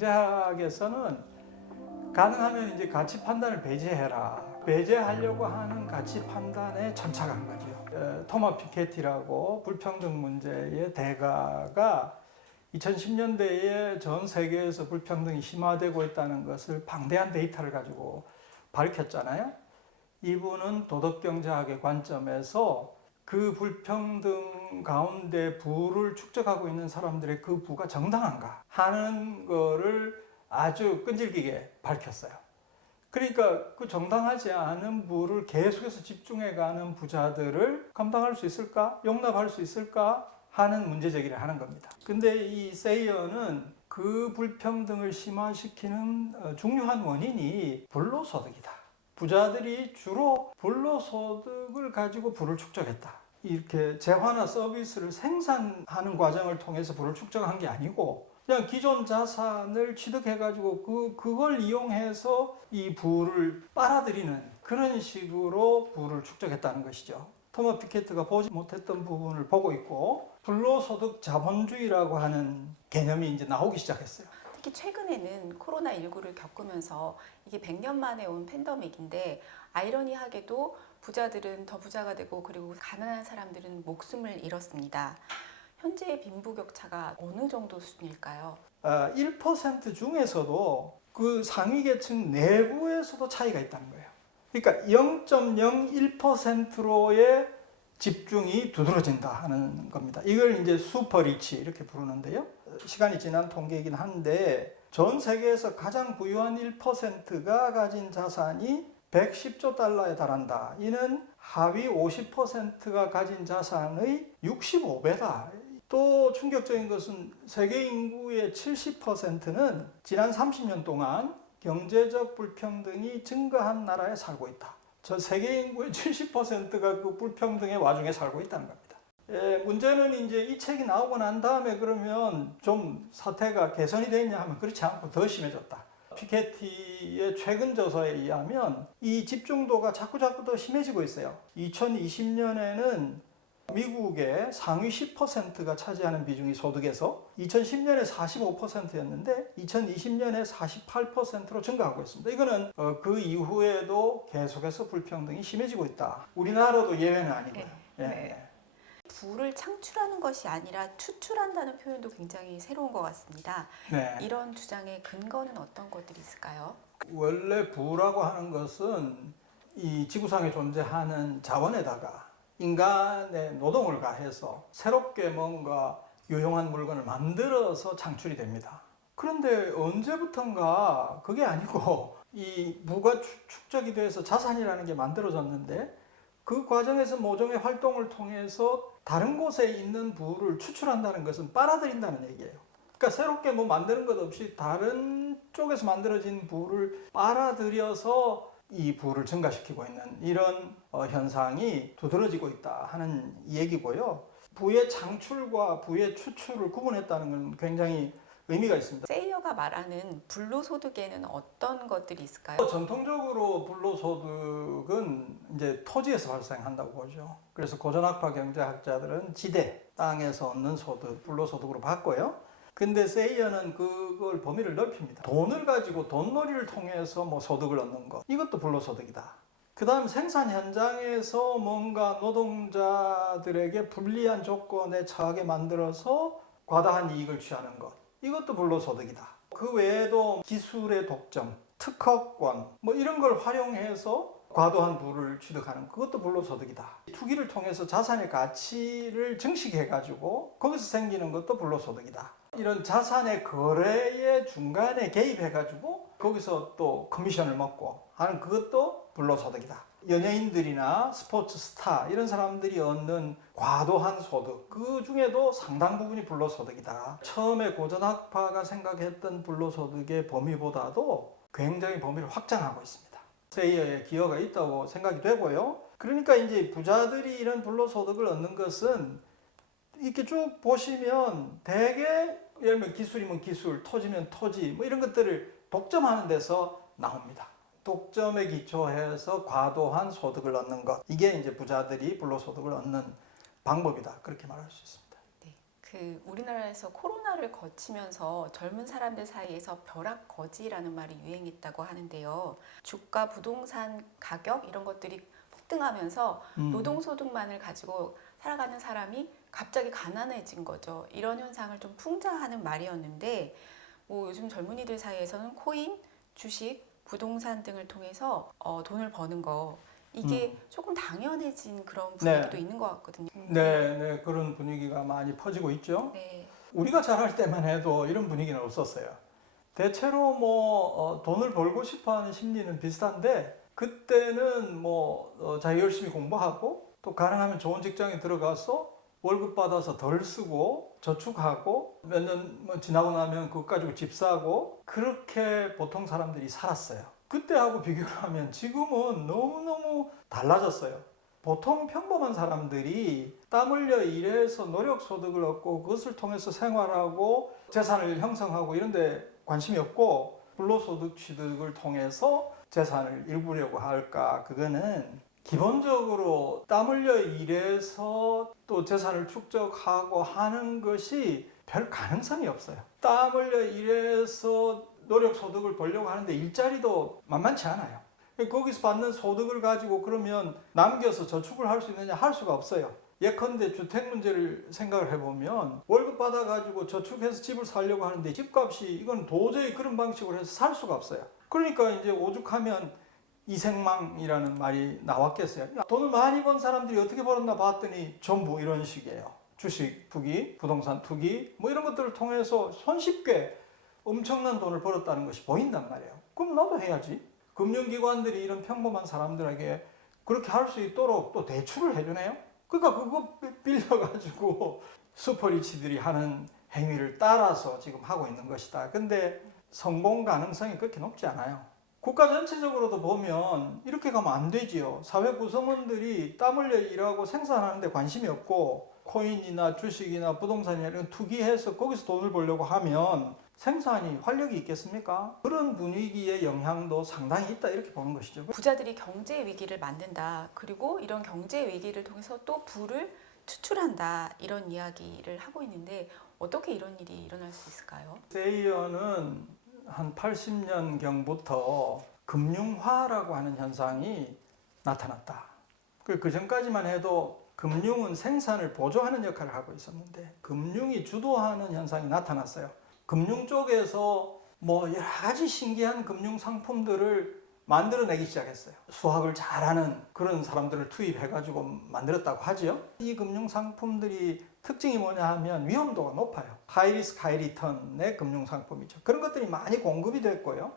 경제학에서는 가능하면 이제 가치 판단을 배제해라. 배제하려고 하는 가치 판단에 천착한 거죠. 토마 피케티라고 불평등 문제의 대가가 2010년대에 전 세계에서 불평등이 심화되고 있다는 것을 방대한 데이터를 가지고 밝혔잖아요. 이분은 도덕경제학의 관점에서 그 불평등 가운데 부를 축적하고 있는 사람들의 그 부가 정당한가 하는 거를 아주 끈질기게 밝혔어요. 그러니까 그 정당하지 않은 부를 계속해서 집중해가는 부자들을 감당할 수 있을까? 용납할 수 있을까? 하는 문제 제기를 하는 겁니다. 근데 이 세이어는 그 불평등을 심화시키는 중요한 원인이 불로소득이다. 부자들이 주로 불로소득을 가지고 부를 축적했다. 이렇게 재화나 서비스를 생산하는 과정을 통해서 부를 축적한 게 아니고 그냥 기존 자산을 취득해가지고 그걸 이용해서 이 부를 빨아들이는 그런 식으로 부를 축적했다는 것이죠. 토마 피케트가 보지 못했던 부분을 보고 있고 불로소득 자본주의라고 하는 개념이 이제 나오기 시작했어요. 특히 최근에는 코로나19를 겪으면서 이게 100년 만에 온 팬데믹인데 아이러니하게도 부자들은 더 부자가 되고 그리고 가난한 사람들은 목숨을 잃었습니다. 현재의 빈부격차가 어느 정도 수준일까요? 1% 중에서도 그 상위 계층 내부에서도 차이가 있다는 거예요. 그러니까 0.01%로의 집중이 두드러진다 하는 겁니다. 이걸 이제 슈퍼리치 이렇게 부르는데요. 시간이 지난 통계이긴 한데 전 세계에서 가장 부유한 1%가 가진 자산이 110조 달러에 달한다. 이는 하위 50%가 가진 자산의 65배다. 또 충격적인 것은 세계 인구의 70%는 지난 30년 동안 경제적 불평등이 증가한 나라에 살고 있다. 전 세계 인구의 70%가 그 불평등의 와중에 살고 있다는 겁니다. 문제는 이제 이 책이 나오고 난 다음에 그러면 좀 사태가 개선이 됐냐 하면 그렇지 않고 더 심해졌다. 피케티의 최근 저서에 의하면 이 집중도가 자꾸 더 심해지고 있어요. 2020년에는 미국의 상위 10%가 차지하는 비중이 소득에서 2010년에 45%였는데 2020년에 48%로 증가하고 있습니다. 이거는 그 이후에도 계속해서 불평등이 심해지고 있다. 우리나라도 예외는 아니고요. 네. 네. 부를 창출하는 것이 아니라 추출한다는 표현도 굉장히 새로운 것 같습니다. 네. 이런 주장의 근거는 어떤 것들이 있을까요? 원래 부라고 하는 것은 이 지구상에 존재하는 자원에다가 인간의 노동을 가해서 새롭게 뭔가 유용한 물건을 만들어서 창출이 됩니다. 그런데 언제부턴가 그게 아니고 이 부가 축적이 돼서 자산이라는 게 만들어졌는데 그 과정에서 모종의 활동을 통해서 다른 곳에 있는 부를 추출한다는 것은 빨아들인다는 얘기예요. 그러니까 새롭게 뭐 만드는 것 없이 다른 쪽에서 만들어진 부를 빨아들여서 이 부를 증가시키고 있는 이런 현상이 두드러지고 있다 하는 얘기고요. 부의 창출과 부의 추출을 구분했다는 건 굉장히 의미가 있습니다. 세이어가 말하는 불로소득에는 어떤 것들이 있을까요? 전통적으로 불로소득은 이제 토지에서 발생한다고 보죠. 그래서 고전학파 경제학자들은 지대, 땅에서 얻는 소득, 불로소득으로 봤고요. 근데 세이어는 그걸 범위를 넓힙니다. 돈을 가지고 돈놀이를 통해서 뭐 소득을 얻는 것, 이것도 불로소득이다. 그 다음 생산 현장에서 뭔가 노동자들에게 불리한 조건에 처하게 만들어서 과다한 이익을 취하는 것, 이것도 불로소득이다. 그 외에도 기술의 독점, 특허권 뭐 이런 걸 활용해서 과도한 부를 취득하는 그것도 불로소득이다. 투기를 통해서 자산의 가치를 증식해가지고 거기서 생기는 것도 불로소득이다. 이런 자산의 거래의 중간에 개입해가지고 거기서 또 커미션을 먹고 하는 그것도 불로소득이다. 연예인들이나 스포츠 스타 이런 사람들이 얻는 과도한 소득 그 중에도 상당 부분이 불로소득이다. 처음에 고전학파가 생각했던 불로소득의 범위보다도 굉장히 범위를 확장하고 있습니다. 세이어의 기여가 있다고 생각이 되고요. 그러니까 이제 부자들이 이런 불로소득을 얻는 것은 이렇게 쭉 보시면 대개 예를 들면 기술이면 기술, 토지면 토지 뭐 이런 것들을 독점하는 데서 나옵니다. 독점에 기초해서 과도한 소득을 얻는 것 이게 이제 부자들이 불로소득을 얻는 방법이다 그렇게 말할 수 있습니다. 네, 우리나라에서 코로나를 거치면서 젊은 사람들 사이에서 벼락거지라는 말이 유행했다고 하는데요. 주가, 부동산 가격 이런 것들이 폭등하면서 노동소득만을 가지고 살아가는 사람이 갑자기 가난해진 거죠. 이런 현상을 좀 풍자하는 말이었는데 요즘 젊은이들 사이에서는 코인, 주식, 부동산 등을 통해서 돈을 버는 거 이게 조금 당연해진 그런 분위기도 있는 것 같거든요. 네, 그런 분위기가 많이 퍼지고 있죠. 네. 우리가 자랄 때만 해도 이런 분위기는 없었어요. 대체로 돈을 벌고 싶어하는 심리는 비슷한데 그때는 자기 열심히 공부하고 또 가능하면 좋은 직장에 들어가서 월급 받아서 덜 쓰고 저축하고 몇 년 지나고 나면 그것 가지고 집 사고 그렇게 보통 사람들이 살았어요. 그때하고 비교를 하면 지금은 너무너무 달라졌어요. 보통 평범한 사람들이 땀 흘려 일해서 노력 소득을 얻고 그것을 통해서 생활하고 재산을 형성하고 이런 데 관심이 없고 불로소득 취득을 통해서 재산을 일구려고 할까? 그거는 기본적으로 땀 흘려 일해서 또 재산을 축적하고 하는 것이 별 가능성이 없어요. 땀 흘려 일해서 노력 소득을 벌려고 하는데 일자리도 만만치 않아요. 거기서 받는 소득을 가지고 그러면 남겨서 저축을 할 수 있느냐? 할 수가 없어요. 예컨대 주택 문제를 생각을 해보면 월급 받아가지고 저축해서 집을 살려고 하는데 집값이 이건 도저히 그런 방식으로 해서 살 수가 없어요. 그러니까 이제 오죽하면 이생망이라는 말이 나왔겠어요. 돈을 많이 번 사람들이 어떻게 벌었나 봤더니 전부 이런 식이에요. 주식 투기, 부동산 투기 이런 것들을 통해서 손쉽게 엄청난 돈을 벌었다는 것이 보인단 말이에요. 그럼 나도 해야지. 금융기관들이 이런 평범한 사람들에게 그렇게 할 수 있도록 또 대출을 해주네요. 그러니까 그거 빌려가지고 슈퍼리치들이 하는 행위를 따라서 지금 하고 있는 것이다. 근데 성공 가능성이 그렇게 높지 않아요. 국가 전체적으로도 보면 이렇게 가면 안 되지요. 사회 구성원들이 땀 흘려 일하고 생산하는 데 관심이 없고 코인이나 주식이나 부동산이나 이런 투기해서 거기서 돈을 벌려고 하면 생산이 활력이 있겠습니까? 그런 분위기의 영향도 상당히 있다 이렇게 보는 것이죠. 부자들이 경제 위기를 만든다. 그리고 이런 경제 위기를 통해서 또 부를 추출한다. 이런 이야기를 하고 있는데 어떻게 이런 일이 일어날 수 있을까요? 세이어는 한 80년경부터 금융화라고 하는 현상이 나타났다. 그 전까지만 해도 금융은 생산을 보조하는 역할을 하고 있었는데 금융이 주도하는 현상이 나타났어요. 금융 쪽에서 여러 가지 신기한 금융 상품들을 만들어내기 시작했어요. 수학을 잘하는 그런 사람들을 투입해가지고 만들었다고 하죠. 이 금융 상품들이 특징이 뭐냐 하면 위험도가 높아요. 하이 리스크 하이 리턴의 금융 상품이죠. 그런 것들이 많이 공급이 됐고요.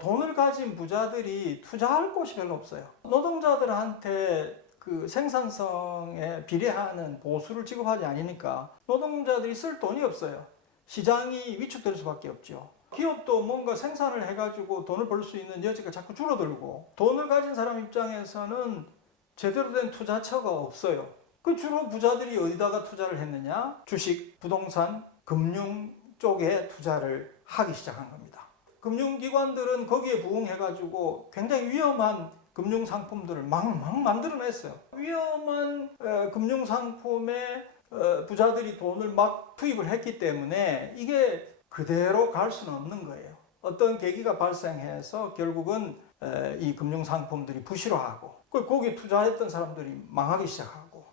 돈을 가진 부자들이 투자할 곳이 별로 없어요. 노동자들한테 그 생산성에 비례하는 보수를 지급하지 않으니까 노동자들이 쓸 돈이 없어요. 시장이 위축될 수밖에 없죠. 기업도 뭔가 생산을 해가지고 돈을 벌 수 있는 여지가 자꾸 줄어들고 돈을 가진 사람 입장에서는 제대로 된 투자처가 없어요. 그 주로 부자들이 어디다가 투자를 했느냐? 주식, 부동산, 금융 쪽에 투자를 하기 시작한 겁니다. 금융기관들은 거기에 부응해가지고 굉장히 위험한 금융상품들을 막 만들어냈어요. 위험한 금융상품에 부자들이 돈을 막 투입을 했기 때문에 이게 그대로 갈 수는 없는 거예요. 어떤 계기가 발생해서 결국은 이 금융상품들이 부실화하고 거기에 투자했던 사람들이 망하기 시작하고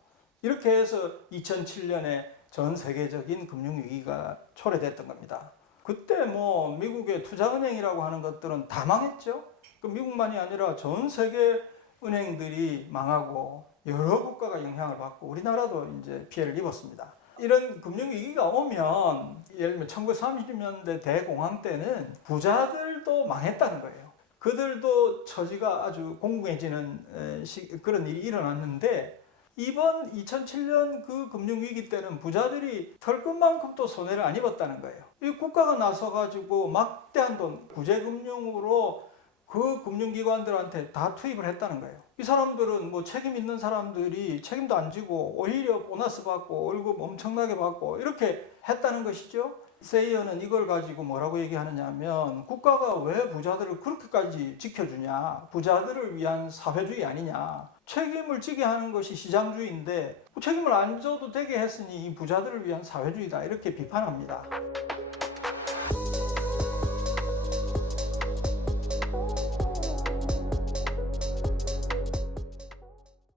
이렇게 해서 2007년에 전 세계적인 금융위기가 초래됐던 겁니다. 그때 미국의 투자은행이라고 하는 것들은 다 망했죠. 미국만이 아니라 전 세계 은행들이 망하고 여러 국가가 영향을 받고 우리나라도 이제 피해를 입었습니다. 이런 금융위기가 오면 예를 들면 1930년대 대공황 때는 부자들도 망했다는 거예요. 그들도 처지가 아주 공공해지는 그런 일이 일어났는데 이번 2007년 그 금융위기 때는 부자들이 털끝만큼 또 손해를 안 입었다는 거예요. 이 국가가 나서가지고 막대한 돈, 구제금융으로 그 금융기관들한테 다 투입을 했다는 거예요. 이 사람들은 책임 있는 사람들이 책임도 안 지고 오히려 보너스 받고 월급 엄청나게 받고 이렇게 했다는 것이죠. 세이어는 이걸 가지고 뭐라고 얘기하느냐 하면 국가가 왜 부자들을 그렇게까지 지켜주냐, 부자들을 위한 사회주의 아니냐, 책임을 지게 하는 것이 시장주의인데 책임을 안 져도 되게 했으니 이 부자들을 위한 사회주의다 이렇게 비판합니다.